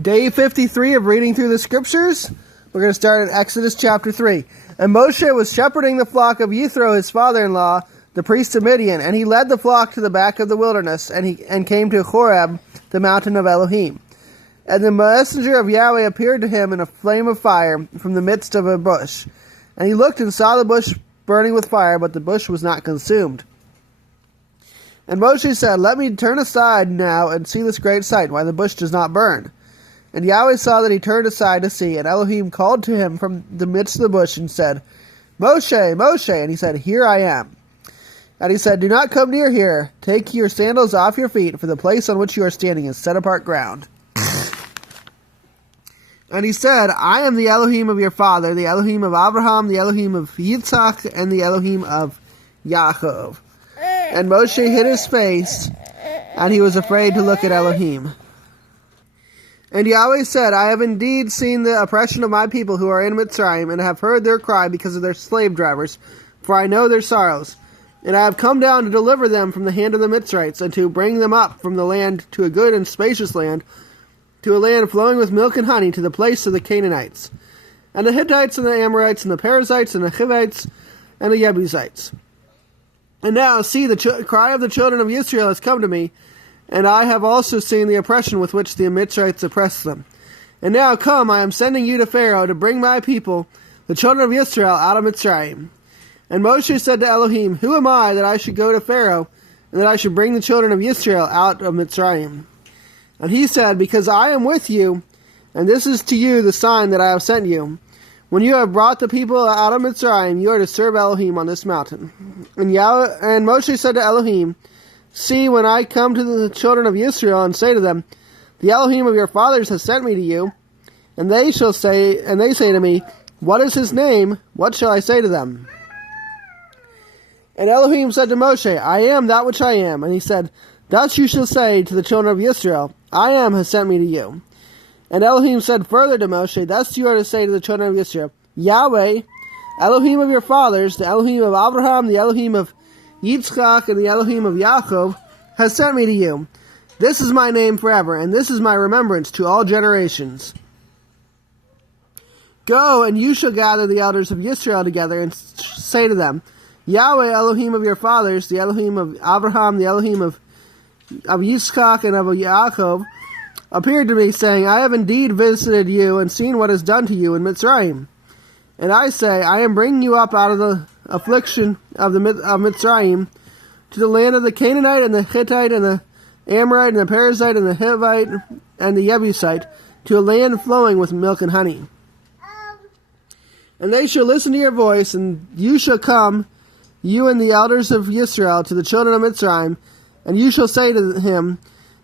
Day 53 of reading through the scriptures. We're going to start at Exodus chapter 3. And Moshe was shepherding the flock of Yethro, his father-in-law, the priest of Midian, and he led the flock to the back of the wilderness, and came to Horeb, the mountain of Elohim. And the messenger of Yahweh appeared to him in a flame of fire from the midst of a bush. And he looked and saw the bush burning with fire, but the bush was not consumed. And Moshe said, "Let me turn aside now and see this great sight, why the bush does not burn." And Yahweh saw that he turned aside to see, and Elohim called to him from the midst of the bush and said, "Moshe, Moshe." And he said, "Here I am." And he said, "Do not come near here. Take your sandals off your feet, for the place on which you are standing is set apart ground." And he said, "I am the Elohim of your father, the Elohim of Abraham, the Elohim of Yitzhak, and the Elohim of Yaakov." And Moshe hid his face, and he was afraid to look at Elohim. And Yahweh said, "I have indeed seen the oppression of my people who are in Mitzrayim, and have heard their cry because of their slave drivers, for I know their sorrows. And I have come down to deliver them from the hand of the Mitzrites, and to bring them up from the land to a good and spacious land, to a land flowing with milk and honey, to the place of the Canaanites, and the Hittites, and the Amorites, and the Perizzites, and the Hivites, and the Jebusites. And now, see, the cry of the children of Israel has come to me, and I have also seen the oppression with which the Mitzrites oppress them. And now, come, I am sending you to Pharaoh to bring my people, the children of Israel, out of Mitzrayim." And Moshe said to Elohim, "Who am I that I should go to Pharaoh, and that I should bring the children of Israel out of Mitzrayim?" And he said, "Because I am with you, and this is to you the sign that I have sent you. When you have brought the people out of Mitzrayim, you are to serve Elohim on this mountain." And Moshe said to Elohim, "See, when I come to the children of Israel and say to them, 'The Elohim of your fathers has sent me to you,' and they say to me, 'What is his name?' what shall I say to them?" And Elohim said to Moshe, "I am that which I am." And he said, "Thus you shall say to the children of Israel, 'I am has sent me to you.'" And Elohim said further to Moshe, "Thus you are to say to the children of Israel, 'Yahweh, Elohim of your fathers, the Elohim of Abraham, the Elohim of Yitzchak, and the Elohim of Yaakov, has sent me to you. This is my name forever, and this is my remembrance to all generations. Go, and you shall gather the elders of Israel together, and say to them, Yahweh, Elohim of your fathers, the Elohim of Abraham, the Elohim of Yitzchak, and of Yaakov, appeared to me, saying, I have indeed visited you, and seen what is done to you in Mitzrayim. And I say, I am bringing you up out of the affliction of Mitzrayim, to the land of the Canaanite, and the Hittite, and the Amorite, and the Perizzite, and the Hivite, and the Jebusite, to a land flowing with milk and honey. And they shall listen to your voice, and you shall come, you and the elders of Israel, to the children of Mitzrayim, and you shall say to him,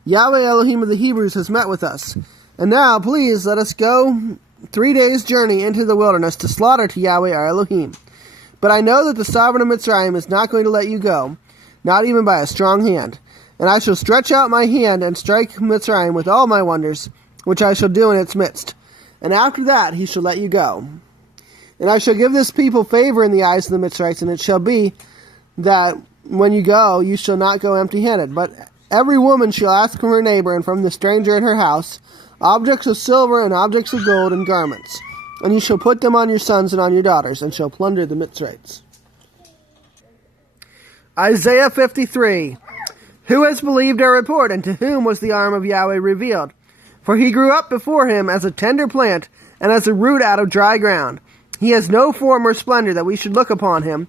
Yahweh Elohim of the Hebrews has met with us. And now, please, let us go 3 days' journey into the wilderness to slaughter to Yahweh our Elohim. But I know that the sovereign of Mitzrayim is not going to let you go, not even by a strong hand. And I shall stretch out my hand and strike Mitzrayim with all my wonders, which I shall do in its midst. And after that he shall let you go. And I shall give this people favor in the eyes of the Mitzrites, and it shall be that when you go, you shall not go empty-handed. But every woman shall ask from her neighbor and from the stranger in her house objects of silver and objects of gold and garments. And you shall put them on your sons and on your daughters, and shall plunder the Mitzrites. Isaiah 53. Who has believed our report, and to whom was the arm of Yahweh revealed? For he grew up before him as a tender plant, and as a root out of dry ground. He has no form or splendor that we should look upon him,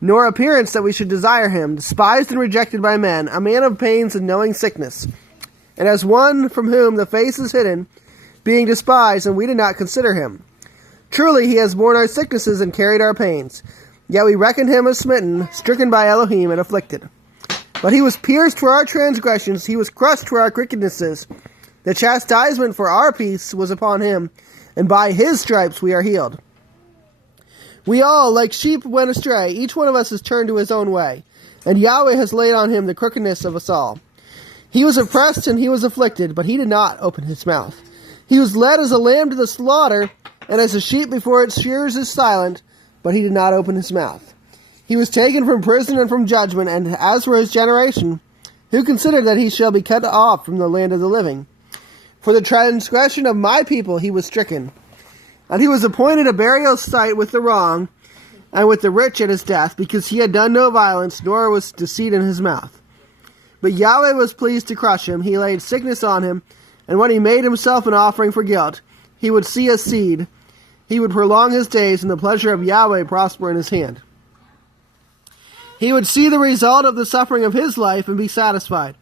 nor appearance that we should desire him, despised and rejected by men, a man of pains and knowing sickness. And as one from whom the face is hidden, being despised, and we did not consider him. Truly he has borne our sicknesses and carried our pains. Yet we reckoned him as smitten, stricken by Elohim, and afflicted. But he was pierced for our transgressions, he was crushed for our crookednesses. The chastisement for our peace was upon him, and by his stripes we are healed. We all, like sheep, went astray. Each one of us has turned to his own way. And Yahweh has laid on him the crookedness of us all. He was oppressed and he was afflicted, but he did not open his mouth. He was led as a lamb to the slaughter, and as a sheep before its shearers is silent, but he did not open his mouth. He was taken from prison and from judgment, and as for his generation, who considered that he shall be cut off from the land of the living? For the transgression of my people he was stricken. And he was appointed a burial site with the wrong, and with the rich at his death, because he had done no violence, nor was deceit in his mouth. But Yahweh was pleased to crush him. He laid sickness on him, and when he made himself an offering for guilt, he would see a seed. He would prolong his days, and the pleasure of Yahweh prosper in his hand. He would see the result of the suffering of his life and be satisfied.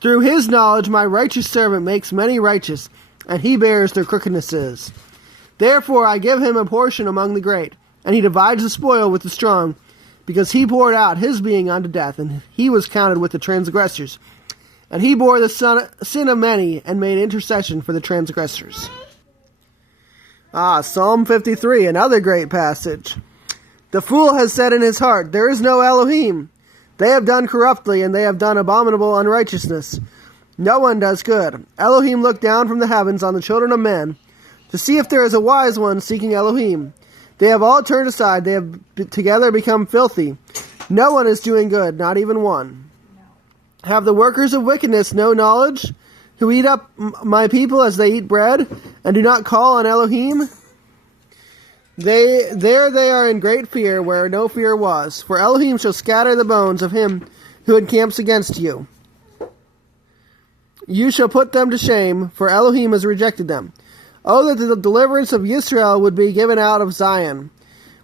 Through his knowledge my righteous servant makes many righteous, and he bears their crookednesses. Therefore I give him a portion among the great, and he divides the spoil with the strong, because he poured out his being unto death, and he was counted with the transgressors. And he bore the sin of many, and made intercession for the transgressors. Psalm 53, another great passage. The fool has said in his heart, there is no Elohim. They have done corruptly, and they have done abominable unrighteousness. No one does good. Elohim looked down from the heavens on the children of men, to see if there is a wise one seeking Elohim. They have all turned aside. They have together become filthy. No one is doing good, not even one. Have the workers of wickedness no knowledge, who eat up my people as they eat bread, and do not call on Elohim? They are in great fear, where no fear was. For Elohim shall scatter the bones of him who encamps against you. You shall put them to shame, for Elohim has rejected them. Oh, that the deliverance of Yisrael would be given out of Zion.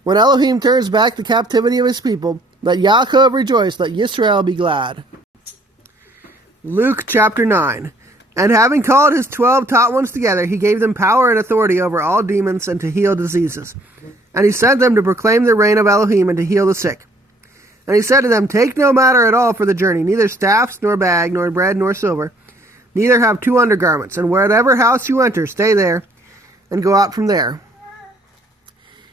When Elohim turns back the captivity of his people, let Yaakov rejoice, let Yisrael be glad. Luke chapter 9. And having called his 12 taught ones together, he gave them power and authority over all demons and to heal diseases. And he sent them to proclaim the reign of Elohim and to heal the sick. And he said to them, take no matter at all for the journey, neither staffs, nor bag, nor bread, nor silver. Neither have 2 undergarments, and whatever house you enter, stay there, and go out from there.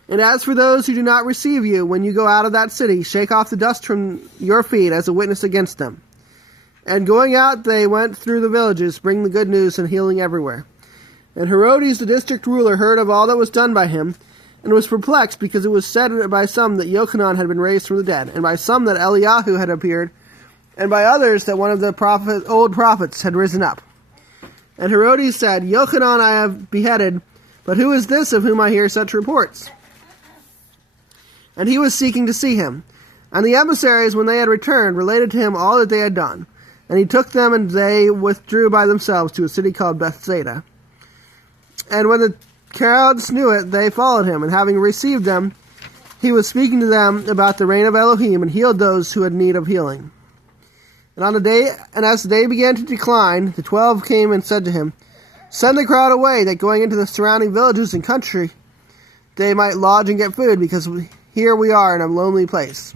And as for those who do not receive you, when you go out of that city, shake off the dust from your feet as a witness against them. And going out, they went through the villages, bringing the good news and healing everywhere. And Herodes, the district ruler, heard of all that was done by him, and was perplexed, because it was said by some that Yochanan had been raised from the dead, and by some that Eliyahu had appeared, and by others that one of the old prophets had risen up. And Herodes said, Yochanan I have beheaded, but who is this of whom I hear such reports? And he was seeking to see him. And the emissaries, when they had returned, related to him all that they had done. And he took them, and they withdrew by themselves to a city called Bethsaida. And when the crowds knew it, they followed him, and having received them, he was speaking to them about the reign of Elohim, and healed those who had need of healing. And as the day began to decline, the 12 came and said to him, send the crowd away, that going into the surrounding villages and country, they might lodge and get food, because here we are in a lonely place.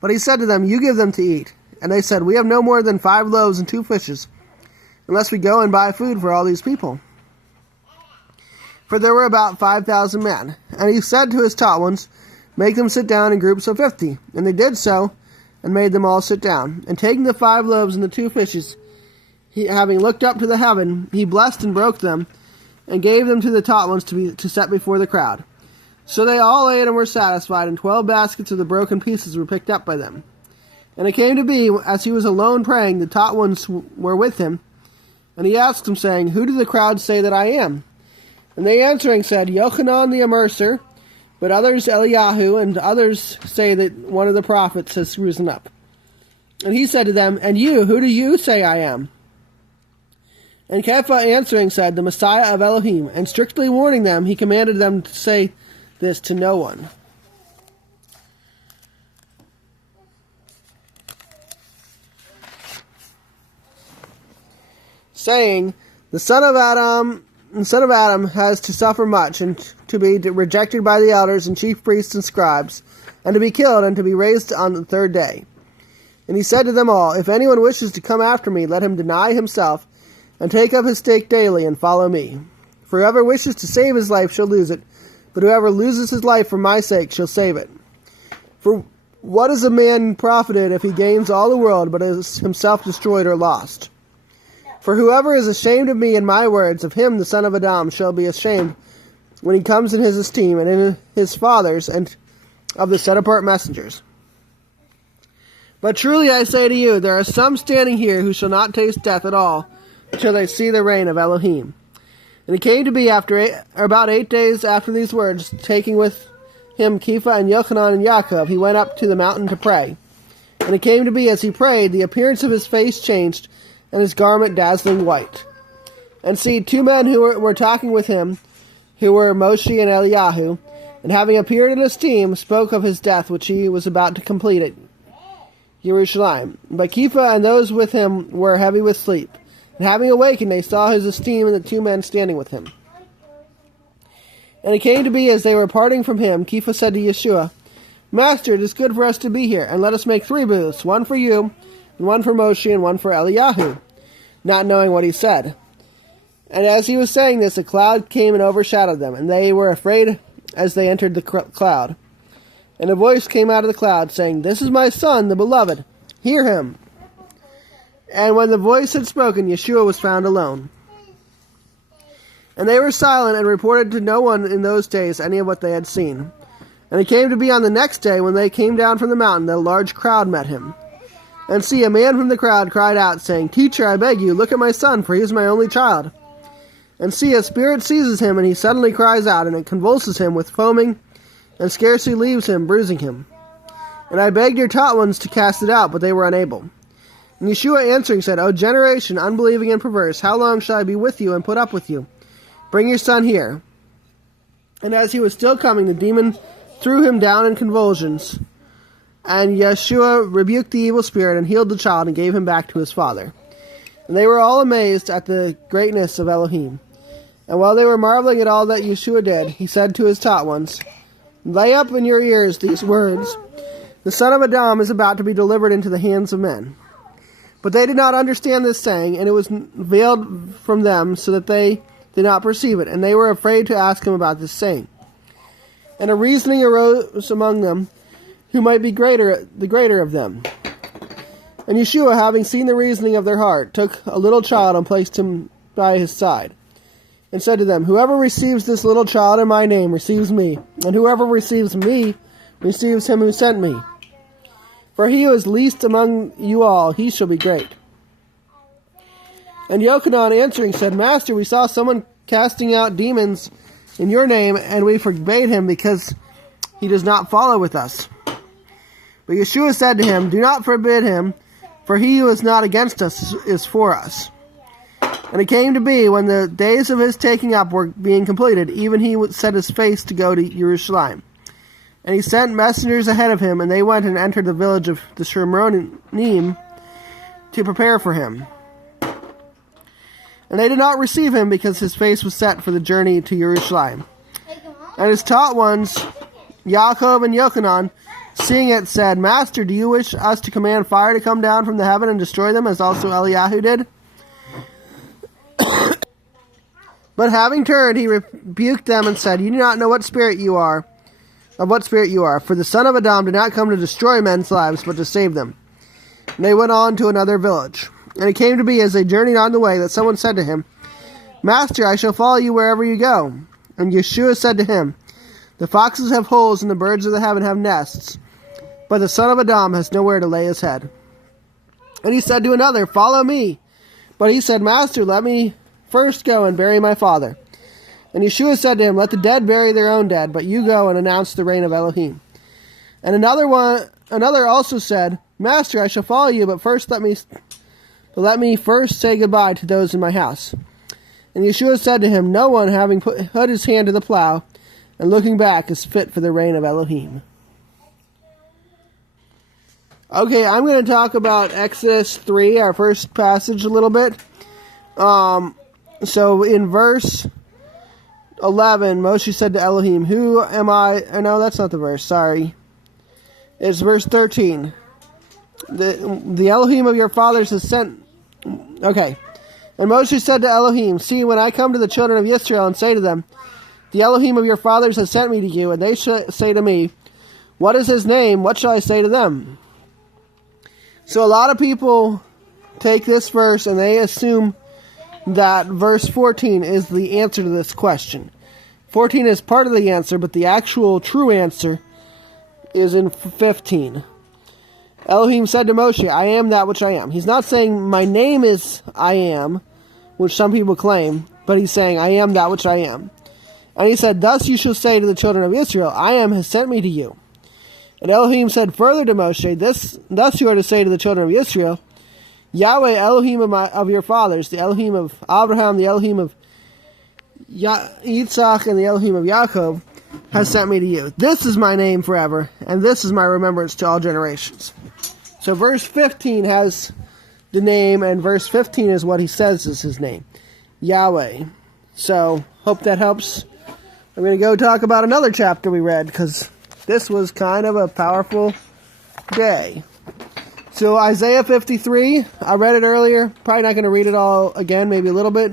But he said to them, you give them to eat. And they said, we have no more than 5 loaves and 2 fishes, unless we go and buy food for all these people. For there were about 5,000 men. And he said to his taught ones, make them sit down in groups of 50. And they did so, and made them all sit down. And taking the 5 loaves and the 2 fishes, having looked up to the heaven, he blessed and broke them, and gave them to the taught ones to set before the crowd. So they all ate and were satisfied, and 12 baskets of the broken pieces were picked up by them. And it came to be, as he was alone praying, the taught ones were with him, and he asked them, saying, who do the crowd say that I am? And they answering said, Yochanan the Immerser, but others Eliyahu, and others say that one of the prophets has risen up. And he said to them, and you, who do you say I am? And Kepha answering said, the Messiah of Elohim. And strictly warning them, he commanded them to say this to no one. Saying, the son of Adam has to suffer much, and to be rejected by the elders and chief priests and scribes, and to be killed, and to be raised on the 3rd day. And he said to them all, if anyone wishes to come after me, let him deny himself, and take up his stake daily, and follow me. For whoever wishes to save his life shall lose it, but whoever loses his life for my sake shall save it. For what is a man profited if he gains all the world, but is himself destroyed or lost? For whoever is ashamed of me and my words, of him the son of Adam shall be ashamed when he comes in his esteem, and in his Father's, and of the set-apart messengers. But truly I say to you, there are some standing here who shall not taste death at all, till they see the reign of Elohim. And it came to be about 8 days after these words, taking with him Kepha and Yochanan and Yaakov, he went up to the mountain to pray. And it came to be, as he prayed, the appearance of his face changed, and his garment dazzling white. And see, 2 men who were talking with him, who were Moshe and Eliyahu, and having appeared in a steam, spoke of his death, which he was about to complete at Jerusalem. But Kepha and those with him were heavy with sleep. And having awakened, they saw his esteem and the 2 men standing with him. And it came to be, as they were parting from him, Kepha said to Yeshua, Master, it is good for us to be here, and let us make 3 booths, one for you, and one for Moshe, and one for Eliyahu, not knowing what he said. And as he was saying this, a cloud came and overshadowed them, and they were afraid as they entered the cloud. And a voice came out of the cloud, saying, This is my son, the beloved. Hear him. And when the voice had spoken, Yeshua was found alone. And they were silent and reported to no one in those days any of what they had seen. And it came to be on the next day, when they came down from the mountain, that a large crowd met him. And see, a man from the crowd cried out, saying, Teacher, I beg you, look at my son, for he is my only child. And see, a spirit seizes him, and he suddenly cries out, and it convulses him with foaming, and scarcely leaves him, bruising him. And I begged your taught ones to cast it out, but they were unable. And Yeshua answering said, O generation, unbelieving and perverse, how long shall I be with you and put up with you? Bring your son here. And as he was still coming, the demon threw him down in convulsions. And Yeshua rebuked the evil spirit and healed the child and gave him back to his father. And they were all amazed at the greatness of Elohim. And while they were marveling at all that Yeshua did, he said to his taught ones, Lay up in your ears these words. The son of Adam is about to be delivered into the hands of men. But they did not understand this saying, and it was veiled from them, so that they did not perceive it, and they were afraid to ask him about this saying. And a reasoning arose among them, who might be the greater of them. And Yeshua, having seen the reasoning of their heart, took a little child and placed him by his side, and said to them, Whoever receives this little child in my name receives me, and whoever receives me receives him who sent me. For he who is least among you all, he shall be great. And Yochanan answering said, Master, we saw someone casting out demons in your name, and we forbade him because he does not follow with us. But Yeshua said to him, Do not forbid him, for he who is not against us is for us. And it came to be, when the days of his taking up were being completed, even he set his face to go to Jerusalem. And he sent messengers ahead of him, and they went and entered the village of the Shemronim to prepare for him. And they did not receive him, because his face was set for the journey to Jerusalem. And his taught ones, Yaakov and Yochanan, seeing it, said, Master, do you wish us to command fire to come down from the heaven and destroy them, as also Eliyahu did? But having turned, he rebuked them and said, You do not know what spirit you are, of what spirit you are. For the Son of Adam did not come to destroy men's lives, but to save them. And they went on to another village. And it came to be, as they journeyed on the way, that someone said to him, Master, I shall follow you wherever you go. And Yeshua said to him, The foxes have holes, and the birds of the heaven have nests, but the Son of Adam has nowhere to lay his head. And he said to another, Follow me. But he said, Master, let me first go and bury my father. And Yeshua said to him, Let the dead bury their own dead, but you go and announce the reign of Elohim. And another also said, Master, I shall follow you, but let me first say goodbye to those in my house. And Yeshua said to him, No one, having put his hand to the plow and looking back, is fit for the reign of Elohim. Okay, I'm going to talk about Exodus 3, our first passage, a little bit. So in verse 11, Moshe said to Elohim, Who am I? No, that's not the verse, sorry. It's verse 13. The Elohim of your fathers has sent... Okay. And Moshe said to Elohim, See, when I come to the children of Israel and say to them, The Elohim of your fathers has sent me to you, and they say to me, What is his name? What shall I say to them? So a lot of people take this verse and they assume that verse 14 is the answer to this question. 14 is part of the answer, but the actual true answer is in 15. Elohim said to Moshe, I am that which I am. He's not saying my name is I am, which some people claim, but he's saying, I am that which I am. And he said, thus you shall say to the children of Israel, I am has sent me to you. And Elohim said further to Moshe, thus you are to say to the children of Israel, Yahweh Elohim of your fathers, the Elohim of Abraham, the Elohim of Yitzhak, and the Elohim of Yaakov, has sent me to you. This is my name forever, and this is my remembrance to all generations. So verse 15 has the name, and verse 15 is what he says is his name, Yahweh. So, hope that helps. I'm going to go talk about another chapter we read, because this was kind of a powerful day. So Isaiah 53, I read it earlier. Probably not going to read it all again, maybe a little bit.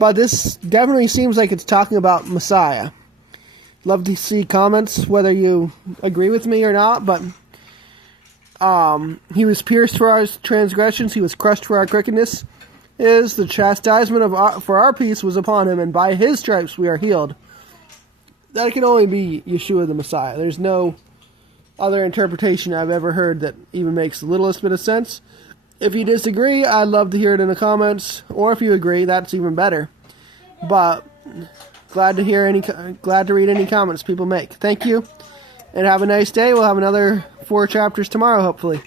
But this definitely seems like it's talking about Messiah. Love to see comments, whether you agree with me or not. But he was pierced for our transgressions. He was crushed for our crookedness. Is the chastisement for our peace was upon him, and by his stripes we are healed. That can only be Yeshua the Messiah. There's no other interpretation I've ever heard that even makes the littlest bit of sense. If you disagree, I'd love to hear it in the comments, or if you agree, that's even better. But glad to read any comments people make. Thank you, and have a nice day. We'll have another 4 chapters tomorrow, hopefully.